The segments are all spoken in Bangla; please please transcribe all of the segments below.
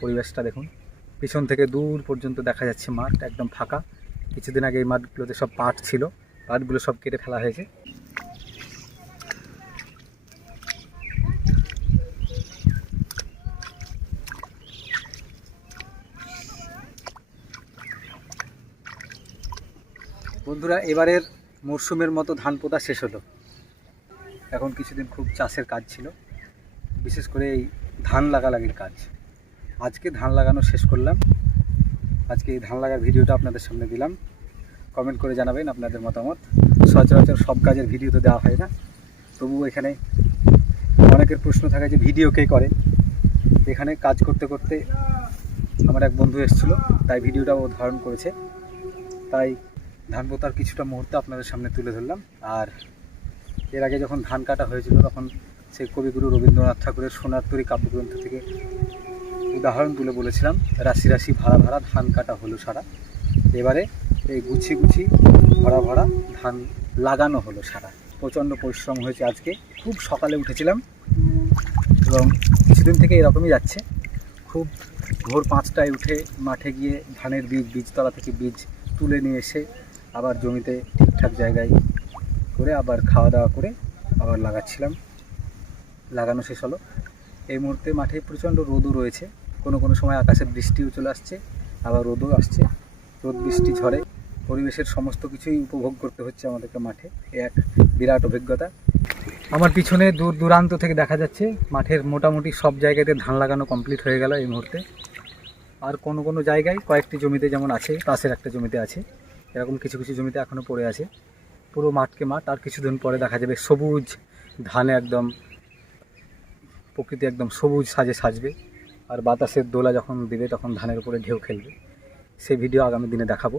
পরিবেশটা দেখুন, পিছন থেকে দূর পর্যন্ত দেখা যাচ্ছে মাঠ একদম ফাঁকা। কিছুদিন আগে এই মাঠগুলোতে সব পাট ছিল, পাটগুলো সব কেটে ফেলা হয়েছে। বন্ধুরা, এবারের মরশুমের মতো ধান পোঁতা শেষ হলো। এখন কিছুদিন খুব চাষের কাজ ছিল, বিশেষ করে এই ধান লাগালাগির কাজ। আজকে ধান লাগানো শেষ করলাম। আজকে এই ধান লাগার ভিডিওটা আপনাদের সামনে দিলাম। কমেন্ট করে জানাবেন আপনাদের মতামত। সচরাচর সব কাজের ভিডিও তো দেওয়া হয় না, তবুও এখানে অনেকের প্রশ্ন থাকে যে ভিডিও কে করে। এখানে কাজ করতে করতে আমার এক বন্ধু এসেছিলো, তাই ভিডিওটা ও ধারণ করেছে। তাই ধান পোঁতার কিছুটা মুহূর্ত আপনাদের সামনে তুলে ধরলাম। আর এর আগে যখন ধান কাটা হয়েছিল, তখন সেই কবিগুরু রবীন্দ্রনাথ ঠাকুরের সোনার তরী কাব্যগ্রন্থ থেকে উদাহরণ তুলে বলেছিলাম, রাশি রাশি ভাড়া ভাড়া ধান কাটা হলো সারা। এবারে এই গুছি গুছি ভরা ভরা ধান লাগানো হলো সারা। প্রচণ্ড পরিশ্রম হয়েছে আজকে। খুব সকালে উঠেছিলাম এবং কিছুদিন থেকে এরকমই যাচ্ছে। খুব ভোর 5টায় উঠে মাঠে গিয়ে ধানের বীজতলা থেকে বীজ তুলে নিয়ে এসে আবার জমিতে ঠিকঠাক জায়গায় করে আবার খাওয়া দাওয়া করে আবার লাগাচ্ছিলাম। লাগানো শেষ হলো। এই মুহূর্তে মাঠে প্রচণ্ড রোদও রয়েছে, কোনো সময় আকাশে বৃষ্টিও চলে আসছে, আবার রোদও আসছে। রোদ বৃষ্টি ঝড়ে পরিবেশের সমস্ত কিছুই উপভোগ করতে হচ্ছে আমাদেরকে মাঠে। এক বিরাট অভিজ্ঞতা। আমার পিছনে দূর দূরান্ত থেকে দেখা যাচ্ছে মাঠের মোটামুটি সব জায়গাতে ধান লাগানো কমপ্লিট হয়ে গেল এই মুহূর্তে। আর কোনো জায়গায় কয়েকটি জমিতে যেমন আছে, পাশের একটা জমিতে আছে, এরকম কিছু কিছু জমিতে এখনও পড়ে আছে। পুরো মাঠকে মাঠ। আর কিছুদিন পরে দেখা যাবে সবুজ ধানে একদম প্রকৃতি একদম সবুজ সাজবে। আর বাতাসের দোলা যখন দিবে তখন ধানের উপরে ঢেউ খেলবে। সেই ভিডিও আগামী দিনে দেখাবো।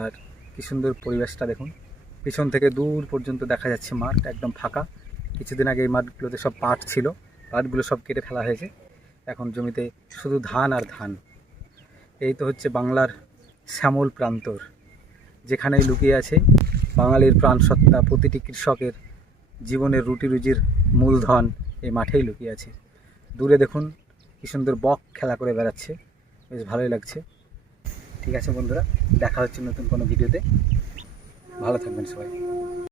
আর কী সুন্দর পরিবেশটা দেখুন, পিছন থেকে দূর পর্যন্ত দেখা যাচ্ছে মাঠ একদম ফাঁকা। কিছুদিন আগে এই মাঠগুলোতে সব পাট ছিল, পাটগুলো সব কেটে ফেলা হয়েছে। এখন জমিতে শুধু ধান আর ধান। এই তো হচ্ছে বাংলার শ্যামল প্রান্তর, যেখানেই লুকিয়ে আছে বাঙালির প্রাণসত্তা। প্রতিটি কৃষকের জীবনের রুটি রুজির মূলধন এই মাঠেই লুকিয়ে আছে। দূরে দেখুন কী সুন্দর বক খেলা করে বেড়াচ্ছে, বেশ ভালোই লাগছে। ঠিক আছে বন্ধুরা, দেখা হচ্ছে নতুন কোনো ভিডিওতে। ভালো থাকবেন সবাই।